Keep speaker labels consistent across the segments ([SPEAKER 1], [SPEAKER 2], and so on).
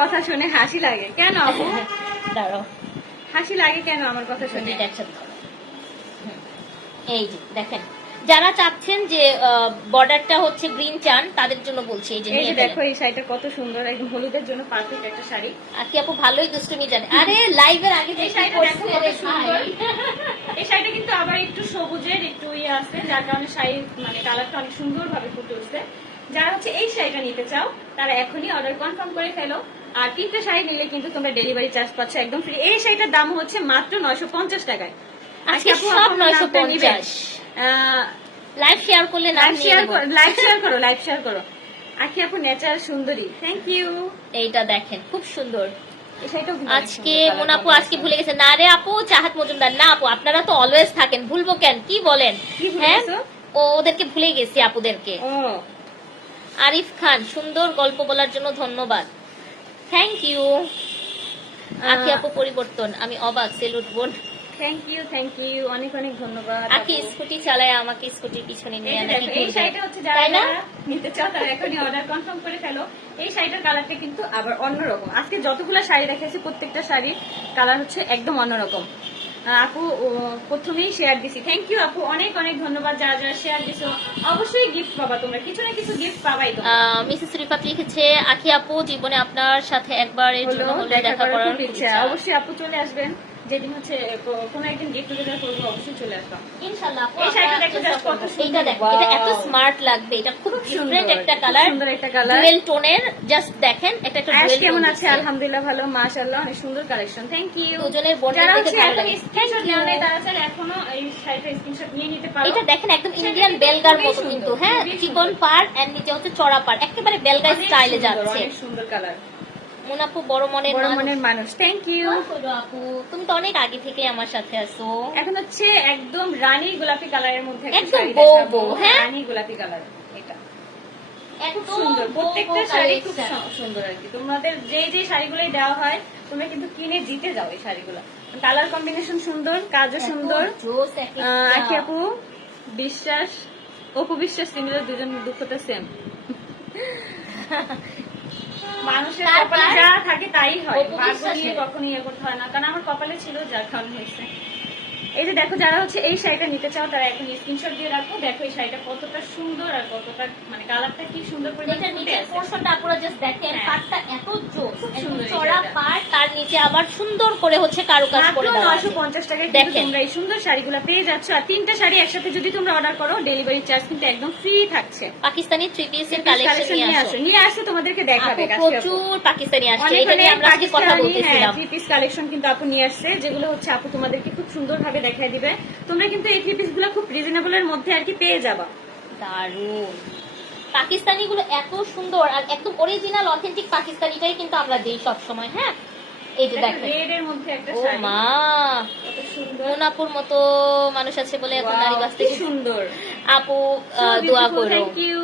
[SPEAKER 1] কথা শুনে হাসি লাগে। কেন আপু?
[SPEAKER 2] দাঁড়াও।
[SPEAKER 1] হাসি লাগে কেন আমার কথা শুনে।
[SPEAKER 2] এই যে দেখেন। যারা চাচ্ছেন যে বর্ডারটা হচ্ছে গ্রিন চান তাদের জন্য বলছি এই যে
[SPEAKER 1] এই। দেখো এই শাড়িটা কত সুন্দর একদম হলুদের জন্য পারফেক্ট একটা শাড়ি।
[SPEAKER 2] আর কি আপু ভালোই দুষ্টুমি জানে। আরে লাইভের আগে যে
[SPEAKER 1] এই শাড়িটা দেখো কত সুন্দর। এই শাড়িটা কিন্তু আবার একটু সবুজের একটু ইয়ে আছে যার কারণে শাড়ি মানে কালারটা অনেক সুন্দর ভাবে ফুটে উঠছে। যারা হচ্ছে এই শাড়িটা নিতে চাও তারা এখনই অর্ডার কনফার্ম করে ফেলো। আর তিনটে শাড়ি নিলে কিন্তু তোমরা ডেলিভারি চার্জ পাচ্ছ একদম ফ্রি এই শাড়িটার দাম হচ্ছে মাত্র নয়শো পঞ্চাশ টাকায়।
[SPEAKER 2] আজকে সব নয়শো পঞ্চাশ। লাইভ শেয়ার করলে
[SPEAKER 1] লাইভ শেয়ার লাইভ শেয়ার করো লাইভ শেয়ার করো আখি আপু নেচার সুন্দরী। থ্যাংক ইউ
[SPEAKER 2] এইটা দেখেন খুব সুন্দর। আজকে মন আপু আজকে ভুলে গেছে। না রে আপু চাহাত মজুমদার না আপু আপনারা তো অলওয়েজ থাকেন ভুলবো কেন? কি বলেন? হ্যাঁ? ও ওদেরকে ভুলে গেছি আপুদেরকে। আরিফ খান সুন্দর গল্প বলার জন্য ধন্যবাদ। থ্যাংক ইউ আখি আপু পরিবর্তন আমি অবাক সেলুট বোন।
[SPEAKER 1] থ্যাংক ইউ থ্যাংক ইউ অনেক অনেক ধন্যবাদ
[SPEAKER 2] আখি স্কুটি চালায় আমাকে স্কুটির পিছনে নিয়ে
[SPEAKER 1] আনা
[SPEAKER 2] নাকি
[SPEAKER 1] এই। শাড়িটা হচ্ছে যারা নিতে চাও তারা এখনই অর্ডার কনফার্ম করে ফেলো। এই শাড়িটার কালারটা কিন্তু আবার অন্যরকম। আজকে যতগুলো শাড়ি দেখেছি প্রত্যেকটা শাড়ির কালার হচ্ছে একদম অন্যরকম। আপু প্রথমেই শেয়ার দিছি। থ্যাংক ইউ আপু অনেক অনেক ধন্যবাদ যারা যারা শেয়ার দিছো। অবশ্যই গিফট পাবা তোমরা। কিছু না কিছু গিফট পাবাই
[SPEAKER 2] তো। মিসেস রিফাত লিখেছে আখি আপু জীবনে আপনার সাথে একবার এর জন্য
[SPEAKER 1] হলে দেখা করার ইচ্ছা। অবশ্যই আপু চলে আসবেন। যেদিন হচ্ছে কোনো একদিন গেট টুগেদার করব অবশ্যই চলে আসবা
[SPEAKER 2] ইনশাআল্লাহ
[SPEAKER 1] এই শাড়িটা দেখো
[SPEAKER 2] চেষ্টা
[SPEAKER 1] কত সুন্দর।
[SPEAKER 2] দেখো এটা এত স্মার্ট লাগবে এটা খুব ডিফারেন্ট একটা কালার
[SPEAKER 1] সুন্দর একটা colour।
[SPEAKER 2] ডুয়েল টোনের জাস্ট দেখেন এটা একটা ডুয়েল
[SPEAKER 1] কেমন আছে? আলহামদুলিল্লাহ ভালো মাশাআল্লাহ অনেক সুন্দর কালেকশন থ্যাংক ইউ যারা
[SPEAKER 2] দেখে ভালো
[SPEAKER 1] এখন
[SPEAKER 2] লাগে।
[SPEAKER 1] স্ক্রিনশট নেওয়া নেই তারা চাইলে এখনও এই শাড়িটা স্ক্রিনশট নিয়ে নিতে পারো।
[SPEAKER 2] এটা দেখেন একদম ইন্ডিয়ান বেলগার মতো কিন্তু। হ্যাঁ চিকন পার এন্ড নিচে হচ্ছে চড়া পার একেবারে বেলগা
[SPEAKER 1] অনেক
[SPEAKER 2] স্টাইলে যাচ্ছে।
[SPEAKER 1] অনেক সুন্দর কালার
[SPEAKER 2] মুনাপু বড় মনের
[SPEAKER 1] বড় মনের মানুষ। থ্যাংক ইউ
[SPEAKER 2] আপু? তুমি তো অনেক আগে থেকে আমার সাথে আছো।
[SPEAKER 1] এখন হচ্ছে একদম রানী গোলাপি কালারের মধ্যে
[SPEAKER 2] একদম
[SPEAKER 1] শাড়ি
[SPEAKER 2] বউ বউ, হ্যাঁ?
[SPEAKER 1] রানী গোলাপি কালার এটা।
[SPEAKER 2] একদম
[SPEAKER 1] সুন্দর। প্রত্যেকটা শাড়ি খুব সুন্দর আর কি। তোমাদের যে যে শাড়িগুলোই দেওয়া হয় তোমরা কিন্তু কিনে জিতে যাও এই শাড়িগুলো। কালার কম্বিনেশন সুন্দর কাজও সুন্দর। আখি আপু বিশ্বাস অপু বিশ্বাস দুজন দুঃখটা সেম মানুষের কপালে যা থাকে তাই হয়। ভাগ্য নিয়ে কখনো ইয়ে করতে হয় না। কারণ আমার কপালে ছিল যার কারণ হয়েছে। এই যে দেখো যারা হচ্ছে এই শাড়িটা নিতে চাও তারা এখন স্ক্রিনশট দিয়ে রাখো। দেখো এই শাড়িটা কতটা সুন্দর আর কতটা মানে কালারটা কি সুন্দর করে
[SPEAKER 2] এটা নিচের পোর্শনটা আপনারা জাস্ট দেখেন
[SPEAKER 1] হ্যাঁ।
[SPEAKER 2] পাটটা এত জোস
[SPEAKER 1] সুন্দর
[SPEAKER 2] চড়া পাট তার নিচে আবার সুন্দর করে হচ্ছে কারুকাজ করে আছে।
[SPEAKER 1] পঞ্চাশ টাকায় কিন্তু তোমরা এই সুন্দর শাড়িগুলো পেয়ে যাচ্ছ। আর তিনটা শাড়ি একসাথে যদি তোমরা অর্ডার করো ডেলিভারি চার্জ কিন্তু একদম ফ্রি থাকছে।
[SPEAKER 2] পাকিস্তানি থ্রি পিস এর
[SPEAKER 1] কালেকশন নিয়ে আসো। নিয়ে আসো তোমাদেরকে দেখাবে
[SPEAKER 2] প্রচুর পাকিস্তানি আসছে। এটা নিয়ে আমরা আজকে কথা বলতেছিলাম।
[SPEAKER 1] থ্রি পিস কালেকশন কিন্তু আপু নিয়ে আসছে যেগুলো হচ্ছে আপু তোমাদেরকে খুব সুন্দর দেখায় দিবে। তোমরা কিন্তু এই থ্রি পিসগুলো খুব রিজনেবল এর মধ্যে আর কি পেয়ে যাবা।
[SPEAKER 2] দারুণ। পাকিস্তানি গুলো এত সুন্দর আর একদম অরিজিনাল অথেন্টিক পাকিস্তানিটাই কিন্তু আমরা দিই সব সময় হ্যাঁ? এই যে দেখেন।
[SPEAKER 1] রেড এর মধ্যে একটা
[SPEAKER 2] ও মা!
[SPEAKER 1] কত সুন্দর।
[SPEAKER 2] মোনাপুর মতো মানুষ আছে বলে নারী বাঁচতে
[SPEAKER 1] সুন্দর।
[SPEAKER 2] আপু দোয়া করো।
[SPEAKER 1] থ্যাংক ইউ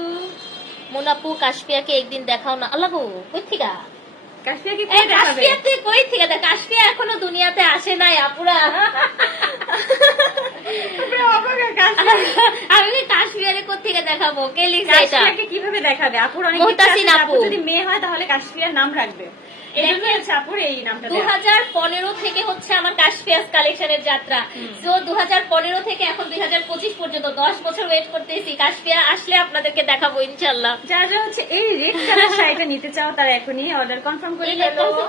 [SPEAKER 2] মোনাপু কাশপিয়াকে একদিন দেখাও না। আল্লাহ গো কই থেকে?
[SPEAKER 1] দেখাবে?
[SPEAKER 2] কাশপিয়াতে কই থেকে? দেখ কাশপিয়া এখনও দুনিয়াতে আসে নাই আপুরা। আমি কাশ্মীরে কাশপিয়ারে থেকে দেখাবো? কে লিখছে এটা?
[SPEAKER 1] কীভাবে দেখাবে? আপুর অনেক।
[SPEAKER 2] আপু
[SPEAKER 1] যদি মেয়ে হয় তাহলে কাশ্মীরের নাম রাখবে।
[SPEAKER 2] দু হাজার পনেরো থেকে হচ্ছে আমার কাশপিয়াস কালেকশনের যাত্রা। তো দু হাজার পনেরো থেকে এখন দুই হাজার পঁচিশ পর্যন্ত দশ বছর ওয়েট করতেছি। কাশপিয়া আসলে আপনাদেরকে দেখাবো ইনশাল্লাহ
[SPEAKER 1] যারা যারা হচ্ছে এই রেড কালার শাড়িটা নিতে চাও তারা এখনই অর্ডার কনফার্ম করে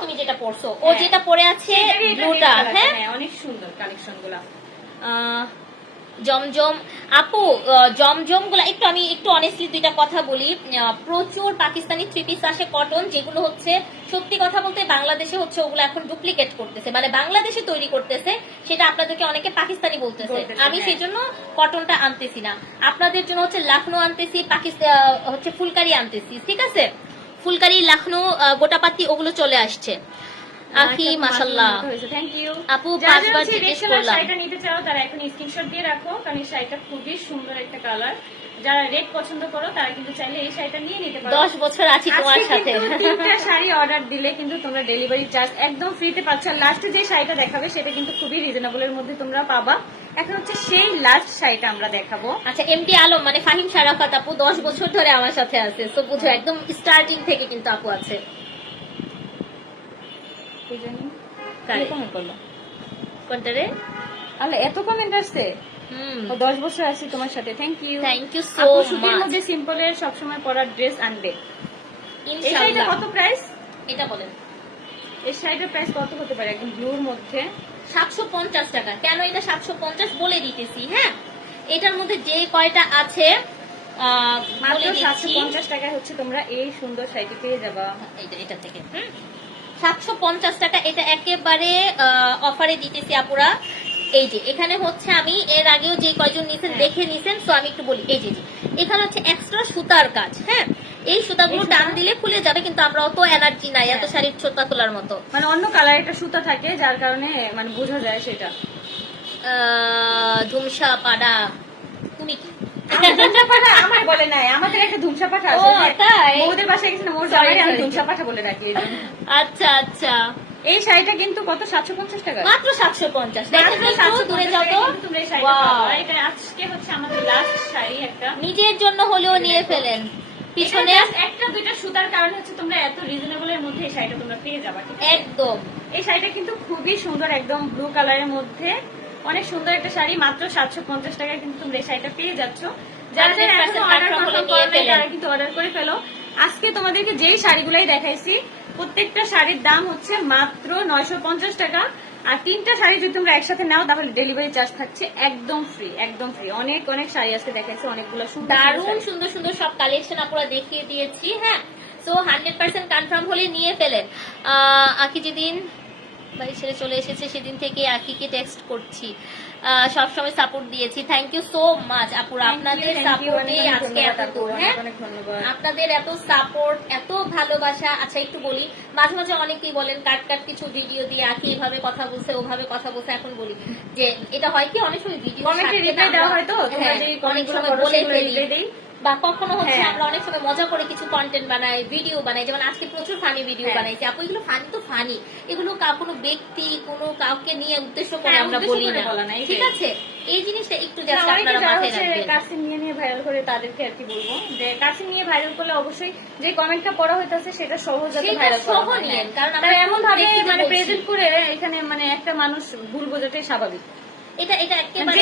[SPEAKER 2] তুমি যেটা পড়ছো ও
[SPEAKER 1] হ্যাঁ।
[SPEAKER 2] যেটা পরে আছে ব্লুটা হ্যাঁ?
[SPEAKER 1] হ্যাঁ অনেক সুন্দর কালেকশনগুলা।
[SPEAKER 2] জমজম। আপু আহ, জমজমগুলা একটু আমি একটু অনেস্টলি দুইটা কথা বলি। প্রচুর পাকিস্তানি থ্রি পিস আসে কটন যেগুলো হচ্ছে সত্যি কথা বলতে বাংলাদেশে হচ্ছে ওগুলো এখন ডুপ্লিকেট করতেছে। মানে বাংলাদেশে তৈরি করতেছে সেটা আপনাদেরকে অনেকে পাকিস্তানি বলতেছে।
[SPEAKER 1] বলতেছে,
[SPEAKER 2] আমি
[SPEAKER 1] হ্যাঁ।
[SPEAKER 2] সেই জন্য কটনটা আনতেছি না। আপনাদের জন্য হচ্ছে লাখনৌ আনতেছি পাকিস্তান হচ্ছে ফুলকারি আনতেছি। ঠিক আছে? ফুলকারি লাখনৌ গোটাপাতি ওগুলো চলে আসছে। আখি মাসাল্লাহ
[SPEAKER 1] থ্যাংক ইউ
[SPEAKER 2] আপু, পাঁচবার জিজ্ঞেস করলাম।
[SPEAKER 1] শাড়িটা নিতে চাও তারা এখন স্ক্রিনশট দিয়ে রাখো কারণ এই শাড়িটা খুবই সুন্দর একটা কালার যারা রেড পছন্দ করো তারা কিন্তু চাইলে এই শাড়িটা নিয়ে নিতে পারো।
[SPEAKER 2] দশ বছর আছি তোমার সাথে।
[SPEAKER 1] তিনটা শাড়ি অর্ডার দিলে কিন্তু তোমরা ডেলিভারি চার্জ একদম ফ্রিতে পাচ্ছ। আর লাস্টে যে শাড়িটা দেখাবে সেটা কিন্তু খুবই রিজনেবল এর মধ্যে তোমরা পাবা। এখন হচ্ছে সেই লাস্ট শাড়িটা আমরা দেখাবো।
[SPEAKER 2] আচ্ছা এমডি আলম মানে ফাহিম সারাফাত আপু দশ বছর ধরে আমার সাথে আছে। তো বুঝো একদম স্টার্টিং থেকে কিন্তু আপু আছে।
[SPEAKER 1] কে জানি কমেন্ট করল?
[SPEAKER 2] কোনটা
[SPEAKER 1] আল্লাহ এত কমেন্ট আসছে। দশ বছর আছি তোমার সাথে। Thank you
[SPEAKER 2] thank you so
[SPEAKER 1] আপু সুতির মধ্যে সিম্পলের সবসময় পরার ড্রেস আনবে। এই কত প্রাইস
[SPEAKER 2] এটা বলেন।
[SPEAKER 1] এই শাড়িটার প্রাইস কত হতে পারে একদম ব্লুর মধ্যে?
[SPEAKER 2] সাতশো পঞ্চাশ টাকা। কেন এটা সাতশো পঞ্চাশ বলে দিতেছি হ্যাঁ? এটার মধ্যে যে কয়টা আছে
[SPEAKER 1] মাত্র সাতশো পঞ্চাশ টাকায় হচ্ছে তোমরা এই সুন্দর শাড়িটি পেয়ে যাবা।
[SPEAKER 2] এটা এটা থেকে। সাতশো পঞ্চাশ টাকা এটা একেবারে অফারে দিতেছি আপুরা। এই যে এখানে হচ্ছে আমি এর আগেও যে কয়জন নিছেন
[SPEAKER 1] হ্যাঁ।
[SPEAKER 2] দেখে নিছেন তো আমি একটু বলি। এই যে এখানে হচ্ছে এক্সট্রা সুতার কাজ হ্যাঁ? এই সুতাগুলো টান দিলে খুলে যাবে কিন্তু আমরা অত এনার্জি নাই এত
[SPEAKER 1] হ্যাঁ।
[SPEAKER 2] শাড়ির ছোটা তোলার মতো।
[SPEAKER 1] মানে অন্য কালার একটা সুতা থাকে যার কারণে মানে বোঝা যায় সেটা।
[SPEAKER 2] আহ, ধুমসা পাড়া তুমি কি
[SPEAKER 1] আমার ধুমসা পাঠা আমার বলে নাই। আমাদের একটা ধুমসা পাঠা আছে যে বাসায় গেছি না মোর আমি
[SPEAKER 2] sorry.
[SPEAKER 1] পাঠা বলে রাখি
[SPEAKER 2] আচ্ছা আচ্ছা।
[SPEAKER 1] এই শাড়িটা কিন্তু কত সাতশো পঞ্চাশ টাকা?
[SPEAKER 2] মাত্র সাতশো পঞ্চাশ। দেখেন
[SPEAKER 1] মাত্র
[SPEAKER 2] একটু
[SPEAKER 1] 750
[SPEAKER 2] দূরে যাও তো।
[SPEAKER 1] টাকায় কিন্তু তোমরা এই শাড়িটা
[SPEAKER 2] Wow.
[SPEAKER 1] পাবা। এটা আজকে হচ্ছে আমাদের লাস্ট শাড়ি একটা।
[SPEAKER 2] নিজের জন্য হলেও নিয়ে ফেলেন। পিছনে
[SPEAKER 1] একটা দুইটা সুতার কারণে হচ্ছে তোমরা এত রিজনেবল এর মধ্যে এই শাড়িটা তোমরা পেয়ে যাবা ঠিক আছে?
[SPEAKER 2] একদম।
[SPEAKER 1] এই শাড়িটা কিন্তু খুবই সুন্দর একদম ব্লু কালারের মধ্যে। অনেক সুন্দর একটা শাড়ি মাত্র সাতশো পঞ্চাশ টাকায় কিন্তু তোমরা এই শাড়িটা পেয়ে যাচ্ছ। যারা
[SPEAKER 2] 100%
[SPEAKER 1] এখনও অর্ডার
[SPEAKER 2] confirm হলে
[SPEAKER 1] কনফার্ম
[SPEAKER 2] নিয়ে
[SPEAKER 1] করে নাই
[SPEAKER 2] ফেলেন।
[SPEAKER 1] তারা কিন্তু অর্ডার করে ফেলো। আজকে তোমাদেরকে যেই শাড়িগুলাই দেখাইছি প্রত্যেকটা শাড়ির দাম হচ্ছে মাত্র নয়শো পঞ্চাশ টাকা। আর তিনটা শাড়ি যদি তোমরা একসাথে নাও তাহলে ডেলিভারি চার্জ থাকছে একদম ফ্রি একদম ফ্রি অনেক অনেক শাড়ি আজকে দেখাইছি অনেকগুলো
[SPEAKER 2] দারুণ সুন্দর সুন্দর সব কালেকশন আপনারা দেখিয়ে দিয়েছি হ্যাঁ? সো হান্ড্রেড পার্সেন্ট কনফার্ম হলে নিয়ে ফেলেন। আহ, বাড়ি ছেড়ে চলে এসেছে সেদিন থেকে আকিকে টেক্সট করছি। সব সময় সাপোর্ট দিয়েছি। থ্যাংক ইউ সো মাচ আপুরা আপনাদের সাপোর্টে আজকে এত হ্যাঁ?
[SPEAKER 1] ধন্যবাদ।
[SPEAKER 2] আপনাদের এত সাপোর্ট এত ভালোবাসা। আচ্ছা একটু বলি। মাঝে মাঝে অনেকেই বলেন কাট কাট কিছু ভিডিও দিয়ে আঁকি এভাবে কথা বলছে ওভাবে কথা বলছে। এখন বলি যে এটা হয় কি অনেক সময় ভিডিও
[SPEAKER 1] কমেন্টে রিপ্লাই দেওয়া হয় তো? তোমরা যে
[SPEAKER 2] অনেক সময় বলে ফেলি। বা কখনো হচ্ছে
[SPEAKER 1] হ্যাঁ।
[SPEAKER 2] আমরা অনেক সময় মজা করে কিছু কন্টেন্ট বানাই ভিডিও বানাই যেমন আজকে প্রচুর ফানি ভিডিও
[SPEAKER 1] হ্যাঁ।
[SPEAKER 2] বানাইছি আপু এগুলো ফানি তো ফানি এগুলো কোনো ব্যক্তি কোনো কাউকে নিয়ে উদ্দেশ্য করে
[SPEAKER 1] হ্যাঁ,
[SPEAKER 2] আমরা বলি না। ঠিক আছে এই জিনিসটা একটু জাস্ট আপনারা মাথায় রাখবেন
[SPEAKER 1] কার্সিং নিয়ে নিয়ে ভাইরাল করে তাদেরকে আর কি বলব যে কার্সিং নিয়ে ভাইরাল করলে অবশ্যই যে কমেন্টটা পড়া হইতাছে সেটা সহজ ভাইরাল করা।
[SPEAKER 2] নিয়েন, কারণ আমরা
[SPEAKER 1] এমন ভাবে মানে প্রেজেন্ট করে এখানে মানে একটা মানুষ ভুল বোঝাটাই স্বাভাবিক
[SPEAKER 2] এটা এটা একেবারে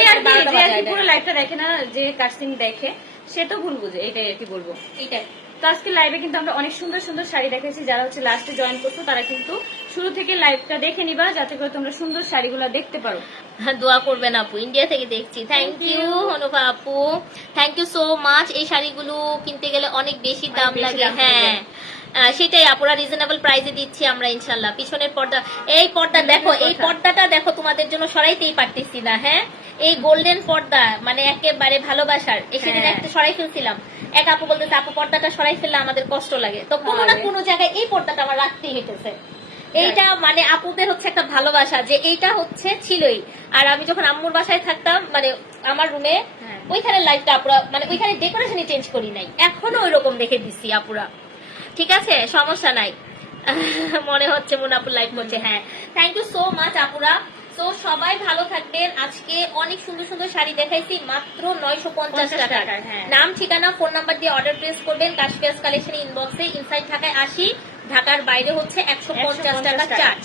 [SPEAKER 1] পুরো
[SPEAKER 2] দেয়।
[SPEAKER 1] লাইভটা দেখে না যে কার্সিং দেখে সে তো ভুল বুঝে এটাই আর কি বলব।
[SPEAKER 2] এটাই।
[SPEAKER 1] তো আজকে লাইভে কিন্তু আমরা অনেক সুন্দর সুন্দর শাড়ি দেখেছি যারা হচ্ছে লাস্টে জয়েন করতো তারা কিন্তু শুরু থেকে লাইভটা দেখে নিবা যাতে করে তোমরা সুন্দর শাড়িগুলো দেখতে পারো।
[SPEAKER 2] হ্যাঁ, দোয়া করবেন আপু ইন্ডিয়া থেকে দেখছি। Thank you. অনুভা আপু। থ্যাংক ইউ সো মাচ এই শাড়িগুলো কিনতে গেলে অনেক বেশি দাম লাগে। হ্যাঁ। সেটাই আপুরা রিজনেবল প্রাইসে দিচ্ছি আমরা ইনশাল্লাহ পিছনের পর্দা এই পর্দা দেখো এই পর্দাটা। দেখো তোমাদের জন্য সরাইতেই পারতেছি না হ্যাঁ? এই গোল্ডেন পর্দা মানে একেবারে ভালোবাসার। সেদিন
[SPEAKER 1] হ্যাঁ।
[SPEAKER 2] একটা সরাই ফেলছিলাম। এক আপু বলতেছে আপু পর্দাটা সরাই ফেললে আমাদের কষ্ট লাগে। তো কোনো না কোনো জায়গায় এই পর্দাটা আমার রাখতেই হইতেছে। এইটা মানে আপুদের হচ্ছে একটা ভালোবাসা যে এইটা হচ্ছে ছিলই। আর আমি যখন আম্মুর বাসায় থাকতাম মানে আমার রুমে
[SPEAKER 1] হ্যাঁ।
[SPEAKER 2] ওইখানে লাইটটা আপুরা মানে ওইখানে ডেকোরেশনই চেঞ্জ করি নাই। এখনও ওই রকম দেখে দিচ্ছি আপুরা। ঠিক আছে? সমস্যা নাই। মনে হচ্ছে মুনাপুর লাইভ করছে হ্যাঁ। থ্যাংক ইউ সো মাচ আপুরা। তো সবাই ভালো থাকবেন। আজকে অনেক সুন্দর সুন্দর শাড়ি দেখাইছি মাত্র নয়শো পঞ্চাশ টাকা
[SPEAKER 1] হ্যাঁ।
[SPEAKER 2] নাম ঠিকানা ফোন নাম্বার দিয়ে অর্ডার প্লেস করবেন। কাশপিয়াস কালেকশন ইনবক্সে ইনসাইড ঢাকায় আসি। ঢাকার বাইরে হচ্ছে একশো পঞ্চাশ টাকা। চার্জ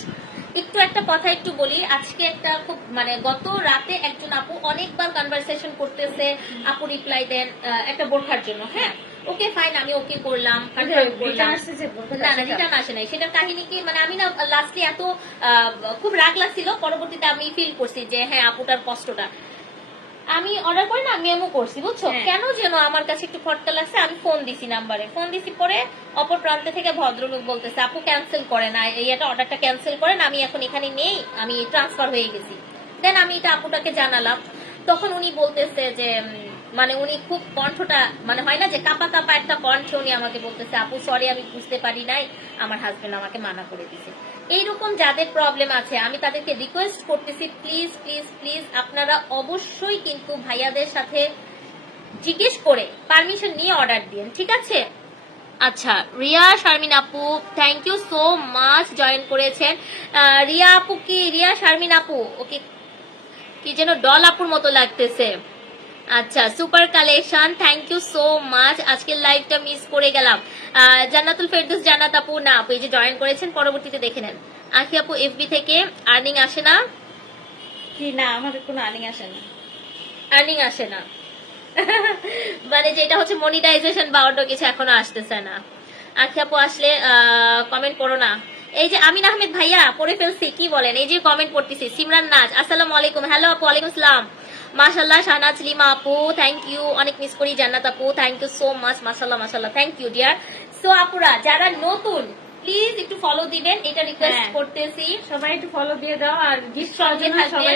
[SPEAKER 2] একটু একটা কথা একটু বলি আজকে একটা খুব মানে গত রাতে একজন আপু অনেকবার কনভারসেশন করতেছে আপু রিপ্লাই দেন একটা বোরখার জন্য হ্যাঁ? ওকে ফাইন আমি ওকে করলাম না না রিটার্ন আসে নাই। সেটার কাহিনী কি মানে আমি না লাস্টে এত খুব রাগ লাগছিল পরবর্তীতে আমি ফিল করছি যে হ্যাঁ আপুটার কষ্টটা। আমি অর্ডার করে না মেমো করছি বুঝছ?
[SPEAKER 1] হ্যাঁ।
[SPEAKER 2] কেন যেন আমার কাছে একটু ফটকা লাগছে আমি ফোন দিছি নাম্বারে ফোন দিছি পরে অপর প্রান্তে থেকে ভদ্রলোক বলতেছে আপু ক্যান্সেল করেন একটা অর্ডারটা ক্যান্সেল করেন আমি এখন এখানে নেই আমি ট্রান্সফার হয়ে গেছি। দেন আমি এটা আপুটাকে জানালাম। তখন উনি বলতেছে যে মানে উনি খুব কণ্ঠটা মানে হয় না যে কাপা কাপা একটা কণ্ঠ উনি আমাকে বলতেছে, আপু সরি আমি বুঝতে পারি নাই। আমার হাজবেন্ড আমাকে মানা করে দিছে এইরকম যাদের প্রবলেম আছে, আমি তাদেরকে রিকোয়েস্ট করতেছি প্লিজ প্লিজ প্লিজ আপনারা অবশ্যই কিন্তু ভাইয়াদের সাথে জিজ্ঞেস করে পারমিশন নিয়ে অর্ডার দিন ঠিক আছে? আচ্ছা রিয়া, শারমিন আপু thank you so much join করেছেন। রিয়া আপু কি? রিয়া, শারমিন আপু, ওকে কি যেন ডল আপুর মতো লাগতেছে। আচ্ছা super collection thank you so much আজকের লাইভটা মিস করে গেলাম। জান্নাতুল ফেরদুস জান্নাত আপু না আপু এই যে জয়েন করেছেন পরবর্তীতে দেখে নেন। আখি আপু এফবি থেকে আর্নিং আসে না?
[SPEAKER 1] কি না আমাদের কোনো আর্নিং আসে না।
[SPEAKER 2] আর্নিং আসে না। মানে যেটা হচ্ছে মনিটাইজেশন বা অন্য কিছু এখনও আসতেছে না। আখি আপু আসলে কমেন্ট করো না। এই যে আমিন আহমেদ ভাইয়া পড়ে ফেলছি কি বলেন? এই যে কমেন্ট পড়তেছি সিমরান নাজ আসসালামু আলাইকুম। হ্যালো আপু ওয়ালাইকুম আসসালাম। মাশাল্লাহ শাহনাজ লিমা আপু থ্যাংক ইউ অনেক মিস করি জান্নাত আপু। থ্যাংক ইউ সো মাচ মাশাল্লাহ মাশাল্লাহ থ্যাংক ইউ ডিয়ার সো আপুরা যারা নতুন প্লিজ একটু ফলো দিবেন। এটা রিকোয়েস্ট
[SPEAKER 1] হ্যাঁ।
[SPEAKER 2] করতেছি।
[SPEAKER 1] সবাই একটু ফলো দিয়ে দাও আর সবাই